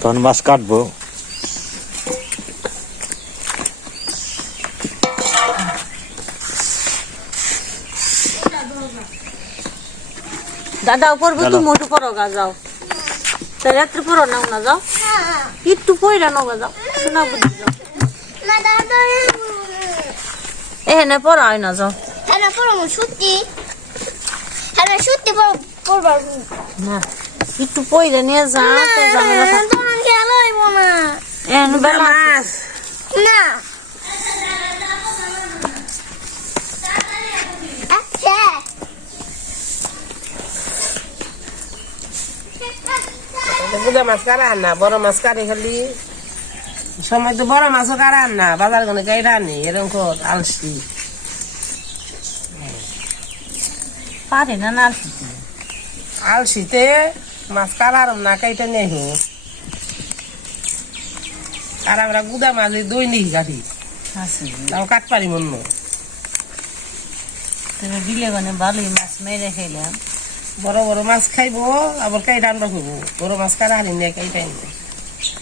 তখন মাছ কাটবো। দাদা পড়ব দাদা। তুমি মোটু পড়ো গা যাও। তা রাত্রে পড়ো না না যাও। একটু পয়রা নগা যাও। শোনা বুঝি যাও। না দাদা এখানে পড়া হয় না যাও। হ্যাঁ সত্যি হ্যাঁ সত্যি পড়বার না একটু পয়রা নিয়ে যা তো ঝামেলা খেয়াল হইব না। আচ্ছা। গুদা মাছ কারা আন না? বড় মাছ কারি খালি? সময় তো বড় মাছও কারা আন না? বাজার কোনো গাইরা আনি? এরকম কর আলসি। পারে না না আর কি করবে? আলসিতে মাছ কারার না কাইতে নেই। হো আর আমরা গুদা মাছ দই নিহি কাটি তাও কাট পারি মন তবে বিলে মানে ভালোই মাছ মেরে খাইলাম বড় বড় মাছ খাইবো আবার কাইটা আনবা খাব বড় মাছ কারা আনি না কাইটাই না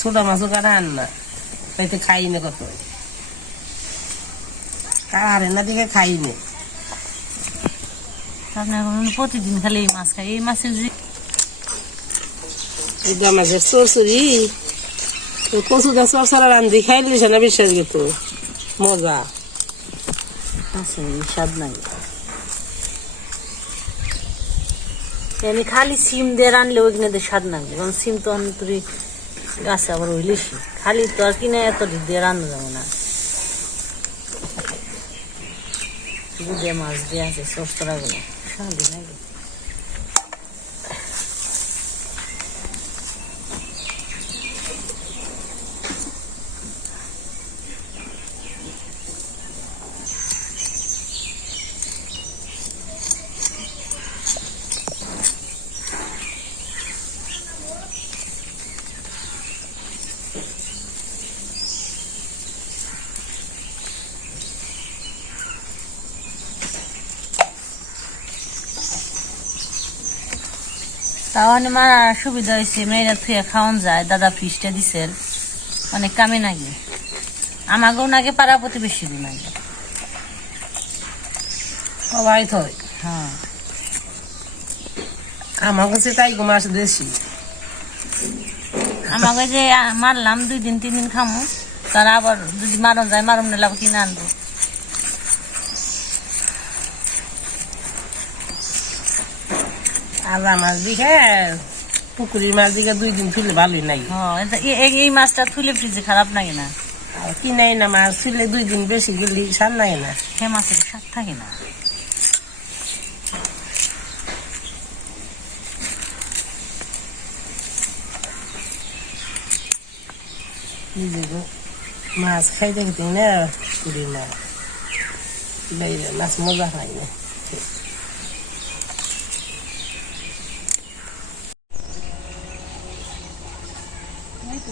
ছোট মাছও কারা আন না? তাইতে খাই না কত? কারা হারে না দিকে খাই না। আপনি এখন প্রতিদিন খালি এই মাছ খাই। এই মাছের যে মাছের চরচরি কচুদা চরচরা রান্ধি খাইলি না বিশ্বাস করতো মজা। আছে স্বাদ নাই। এমনি খালি সিম দিয়ে রানলে ওইখানে দিয়ে স্বাদ লাগবে কারণ সিম তো অন্তরি গাছে আবার হইলিছি খালি তো আর কিনে এত দিয়ে রান্না যাবে না। বুঝে মাছ দিয়ে আছে সস্তরা গুলো স্বাদই লাগে তাও আমার সুবিধা হয়েছে মেয়েরা থুয়ে খাওয়ান যায় দাদা ফিসটা দিছেন। অনেক কামে নাকি আমাকেও নাকি পাড়া প্রতিবেশী নাকি সবাই থয়। হ্যাঁ। আমার কাছে তাই মাছ দেশি। আমাকে যে মারলাম দুই দিন তিন দিন খামো। তারা আবার যদি মারন যায় মারন নিলে আবার কিনে আনব। আজা মাছ দিকে পুকুরির মাছ দিকে দুই দিন ফিরলে ভালোই নাই এই মাছটা থুলে ফ্রিজে খারাপ লাগে না। কিনাই না মাছ ফিরলে দুই দিন বেশি গেলি সার নাই না। সে মাছের স্বাদ থাকে না। মাছ খাইতে খেতে না পুকুরির মাছ। বাইরে মাছ মজা হয় না। তো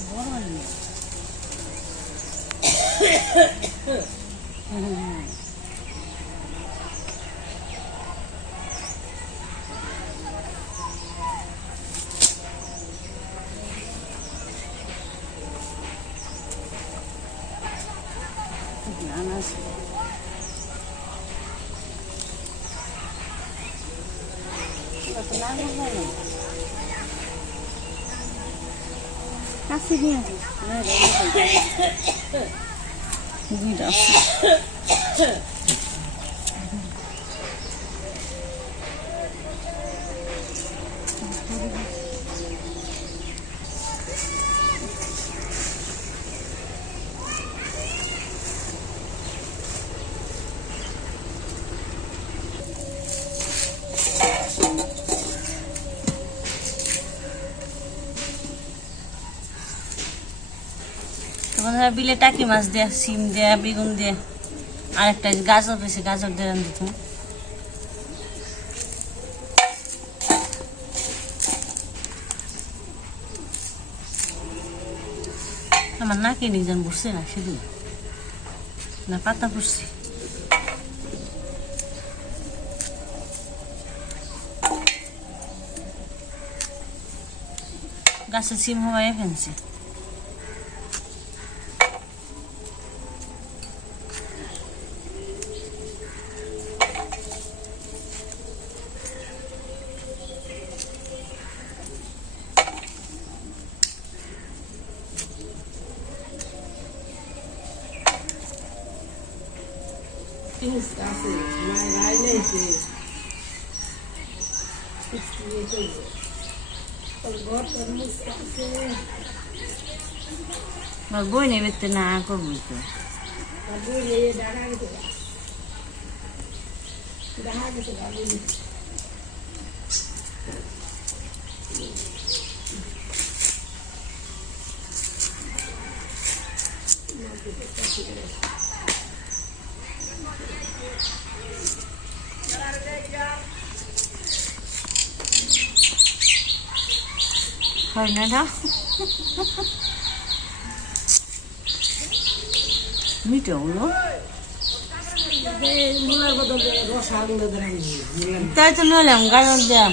বন্ধুরা বিলে টাকি মাছ দেয়া, সিম দেয়া, বেগুন দেয়া। আর একটা গাজর রয়েছে গাজর দিয়ে রান দিত আমার নাকে নিজন বসছে না সেদিন। না, পাতা পড়ছে গাছে সিম হওয়াই ফেলছি। আমার বই নেবে তো না করব তো হয় না না মিটো হলো মূলার বদলে রসা আগুন দিয়ে তাই তো নইলাম গাজর দিয়া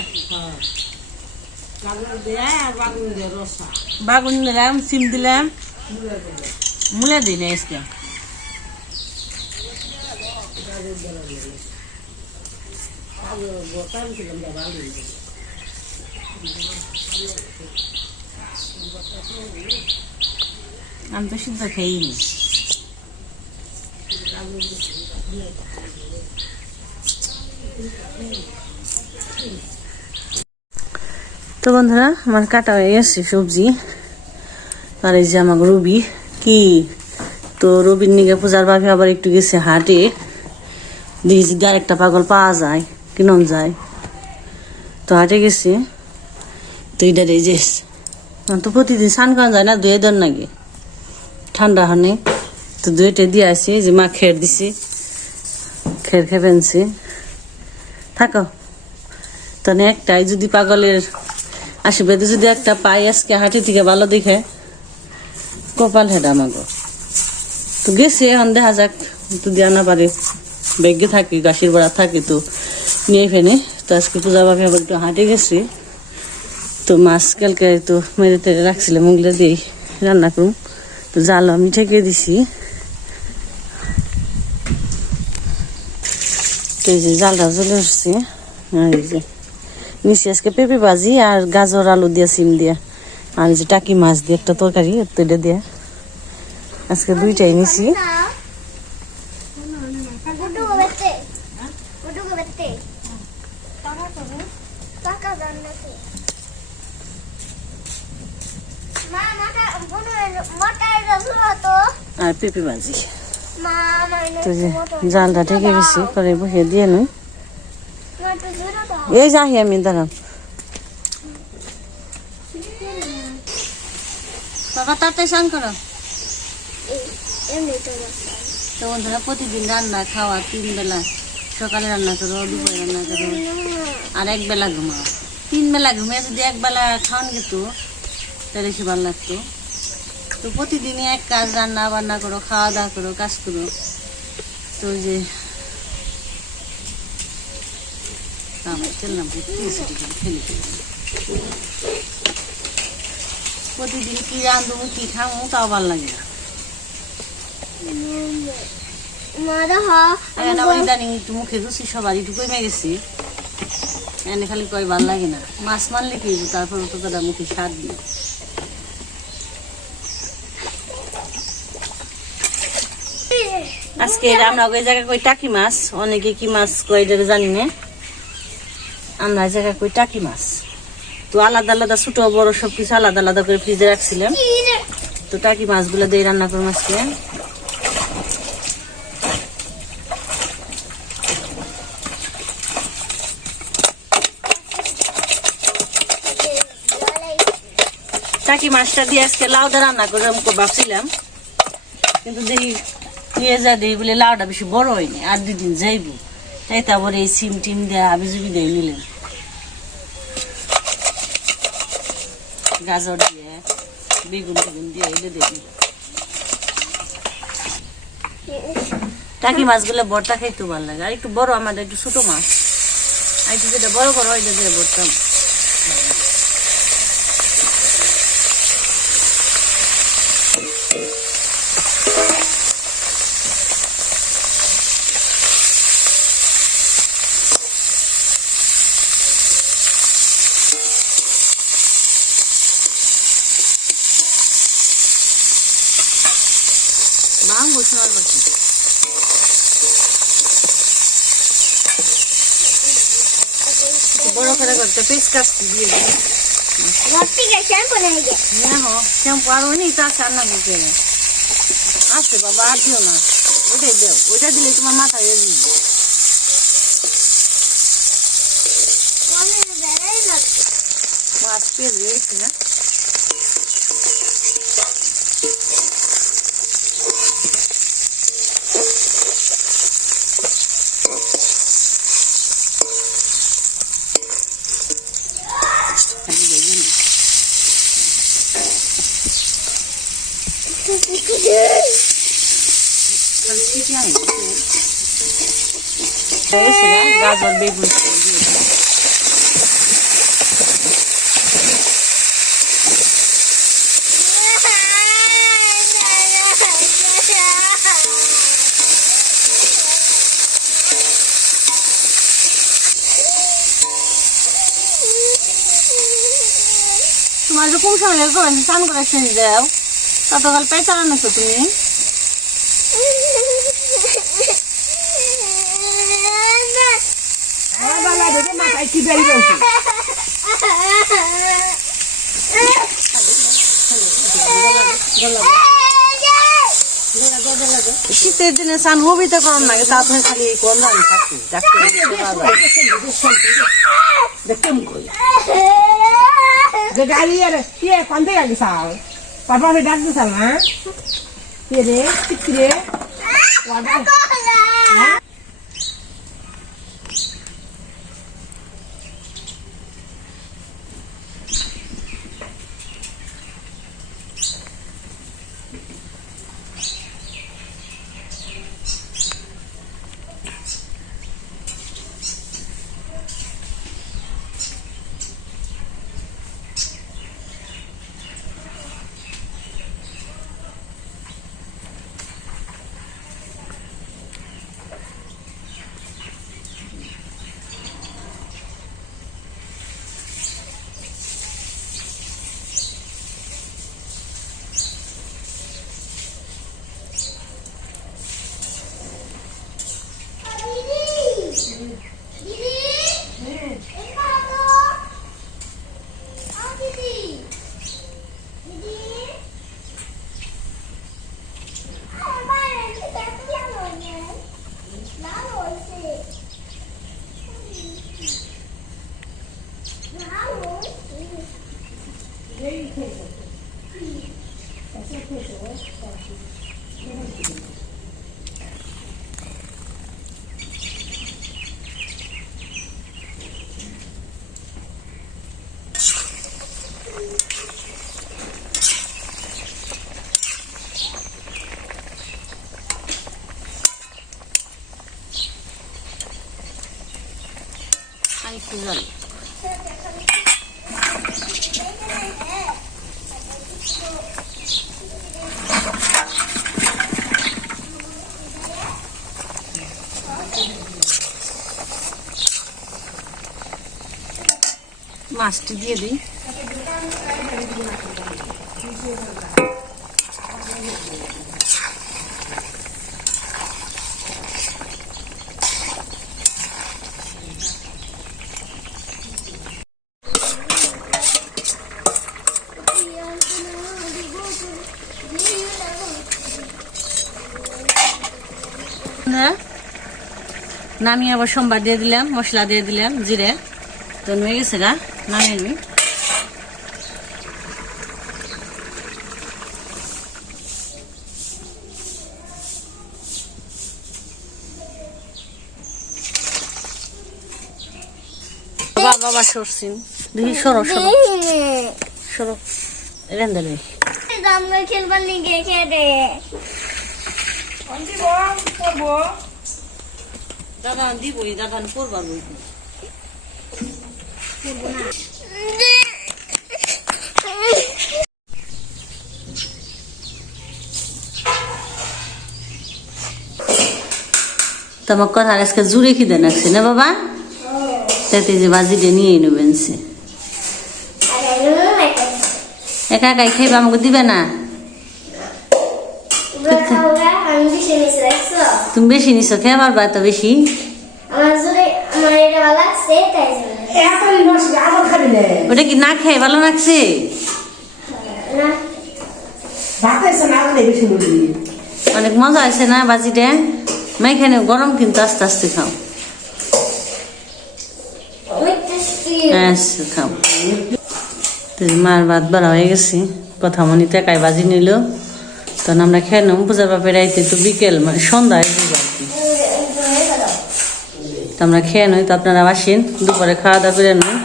গাজর দেয় আর বাগুন দিয়ে। বাগুন দিলাম, সিম দিলাম। মূলা দিই না আজকে। আমি তো সিদ্ধ খাইনি তো বন্ধুরা, আমার কাটা হয়ে গেছে সবজি। আর এই যে আমার রবি, কি? তো রবির নিগে পূজার বাপে আবার একটু গেছে হাটে। দেখেছি যে আরেকটা পাগল পাওয়া যায়। কিনন যায়? তো হাটে গেছি। তো এটা এই যে আমার তো প্রতিদিন স্নান করা যায় না দুয়ে দেন নাকি? ঠান্ডা হনে তো দুইটা দিয়ে আসি যে মা খের দিছি খের খেয়ে আনছি থাকো। তাহলে একটাই যদি পাগলের আশীর্বাদে যদি একটা পাই আজকে হাঁটি থেকে ভালো দেখে কপাল হেডা আমাকে তো গেছি এখন দেখা যাক তো দেওয়া না পারে। বেগে থাকি গাছের বেড়া থাকি তো। নিয়ে ফেনে তো আজকে পূজা বাপে আবার একটু হাঁটে গেছি। তো মাছ কালকে তো মেরে টেরে রাখছিলাম, ওগুলো দিই রান্না করুন তো জাল আমি ঠেকে দিছি। তো এই যে জালটা জ্বলে উঠছে আর এই যে নিচে আজকে পেঁপে ভাজি আর গাজর, আলু দিয়া, সিম দিয়া। আর যে টাকি মাছ দিয়ে একটা তরকারি তো দিয়া। আজকে দুইটাই নিছি গুড্ডু বেতে গুড্ডু বেতে টাকা করো টাকা জান্নাতে মা মাটা বনু মোটা রসুন তো আর পেঁপে ভাজি। মা তো যে জালটা ঠেকে গেছি করে বসিয়ে দিয়ে নই। এই যাই আমি দাঁড়ান বাবা তাড়াতাড়ি স্নান করো। তো বন্ধুরা প্রতিদিন রান্না খাওয়া তিন বেলা। সকালে রান্না করো দুপুরে রান্না করো। আর এক বেলা ঘুমাও। তিন বেলা ঘুমিয়ে যদি এক বেলা খাওয়ান যেত তাহলে সে ভালো লাগতো। তো প্রতিদিনই এক কাজ রান্না বান্না করো খাওয়া দাওয়া করো কাজ করো। তো যে। প্রতিদিন কি রান্ধবো কি খাব তাও ভালো লাগে না। ইদানিং একটু মুখে রুচি সবারই কমে গেছি। এনে খালি কয় ভালো লাগে না। মাছ মারলে কি তারপর তো তারা মুখে স্বাদ দিই আজকে আমরা ওই জায়গায় কই টাকি মাছ? অনেকে কি মাছ কয় এটা জানি না। আমরা জায়গায় কই টাকি মাছ। তো আলাদা আলাদা, ছোট, বড় সব কিছু আলাদা আলাদা করে ফ্রিজে রাখছিলাম। তো টাকি মাছগুলো দিয়ে রান্না করব আজকে। টাকি মাছটা দিয়ে আজকে লাউটা রান্না করে ভাবছিলাম। কিন্তু দেখি নিয়ে যা বলে লাউটা বেশি বড় হয়নি, আর দুদিন যাইব। তাই তারপর এই সিম টিম দেওয়া আবি জুবি দিয়ে নিলেন। গাজর দিয়ে, বেগুন টেগুন দিয়ে এটা দেখি টাকি মাছগুলো বড়টা খাইতে ভালো লাগে, আর একটু বড় আমাদের একটু ছোট মাছ। আর একটু যেটা বড় বড় এটা দিয়ে বড়টা বসে আর বাকি কাটছি দিয়ে দিই রত্তি গেছে করে গে হ্যাঁ হো শ্যাম্পু আর ওই নেই তা রান্না করতে আছে বাবা আর দিও না ওটাই দেও ওইটা দিলে তোমার মাথা মনে বেড়াই মাছ পেয়ে দিয়েছি না গাজর বেগুন। তোমার যে কোন সময় স্নান করে শুনি যাও ততকাল পেঁচানো নাকি তুমি বাবা দেখে রয়েছে শীতের দিনে স্নান হবি তো কম লাগে তারপরে খালি এই কোন রানি থাকি যে গাড়ি আর কি কোন থেকে সাল? পাপা আমি ডাক দিছাল না কে রে কি রে ওয়াদা আর একটু জল মাছটি দিয়ে দিই হ্যাঁ নামিয়ে আবার সোমবার দিয়ে দিলাম মশলা দিয়ে দিলাম জিরে। তো হয়ে গেছে গা নামিয়ে নিই বাবা বাবা সরছিন। দেখি সরো সরো। সরো। রেন্দালে আমরা খেলবার লিগে খেলে দাদা দিবই দাদা করবার বই তোমার কথা আজকে জুড়ে খিদে নাকছে না বাবা? তাতে যে বাজিটা নিয়ে নেবেন সে একা একাই খাইবে আমাকে দিবে না আমরা তুমি বেশি নিছো খেয়ে পারবা এত বেশি? আমার যদি আমার এটা ভালো লাগছে তাই জন্য। এত নিবাস আমার খাবি না? ওটা কি না খেয়ে ভালো লাগছে? অনেক মজা আছে না বাজিটা মেখানে গরম কিন্তু আস্তে আস্তে খাও। আচ্ছা খাও। মার ভাত বাড়া হয়ে গেছি। কথা মনি টাকায় বাজি নিল। তখন আমরা নেব, পূজা বাপের রাইতে তো বিকেল মানে সন্ধ্যায় তো আমরা খেয়ে নই, তো আপনারা আসেন, দুপুরে খাওয়া দাওয়া করে নই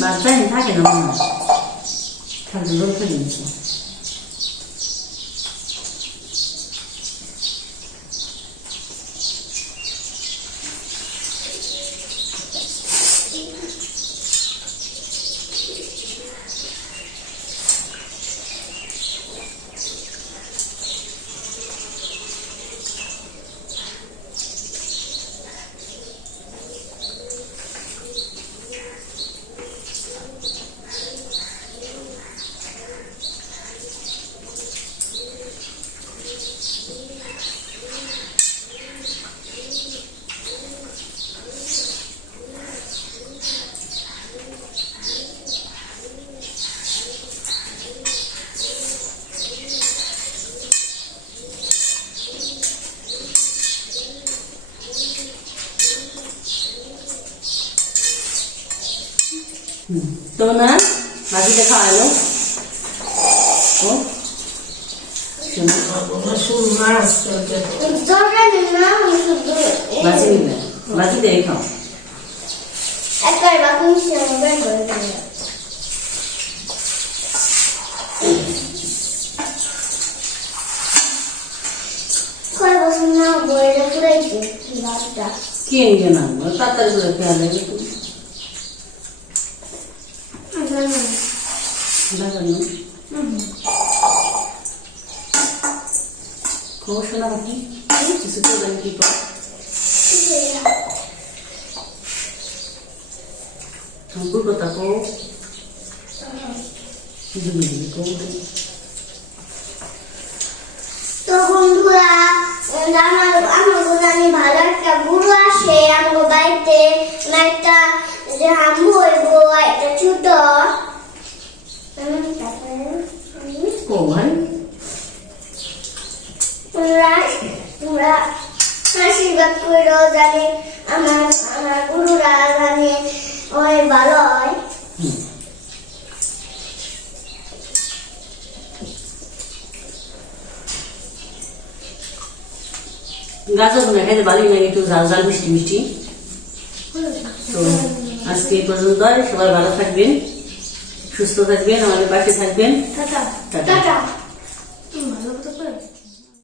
বাচ্চাই থাকে না মনে হয় থাকলে লোক ফেলে নিচ্ছে তো না বাকিটা খাওয়ালো ও শোনো মাছ দরকার না আমি শুধু বাজি নিবে বাজি দিয়ে খাও একবার বাকি মিশিয়ে বের করে দিলাম কয় বছর না বইটা পুরাইছে ভাতটা কে না? তাড়াতাড়ি করে খেয়াল লাগে তুমি লাগানো খুব শোনা বাকি কিছু তো জানি কি কর ঠাকুর কথা কো দিদি কো তো বন্ধুরা আমার আমার জানি ভালো একটা গুরু আসে। আমার বাড়িতে একটা যে আমি একটা ছোট। তোমরা তোমরা আশীর্বাদ করো জানি আমার আমার গুরুরা জানি ওই ভালো হয় গাজর না খেতে ভালো লাগে একটু জাল ঝাল মিষ্টি মিষ্টি তো আজকে এই পর্যন্ত সবাই ভালো থাকবেন সুস্থ থাকবেন আমাদের পাশে থাকবেন টাটা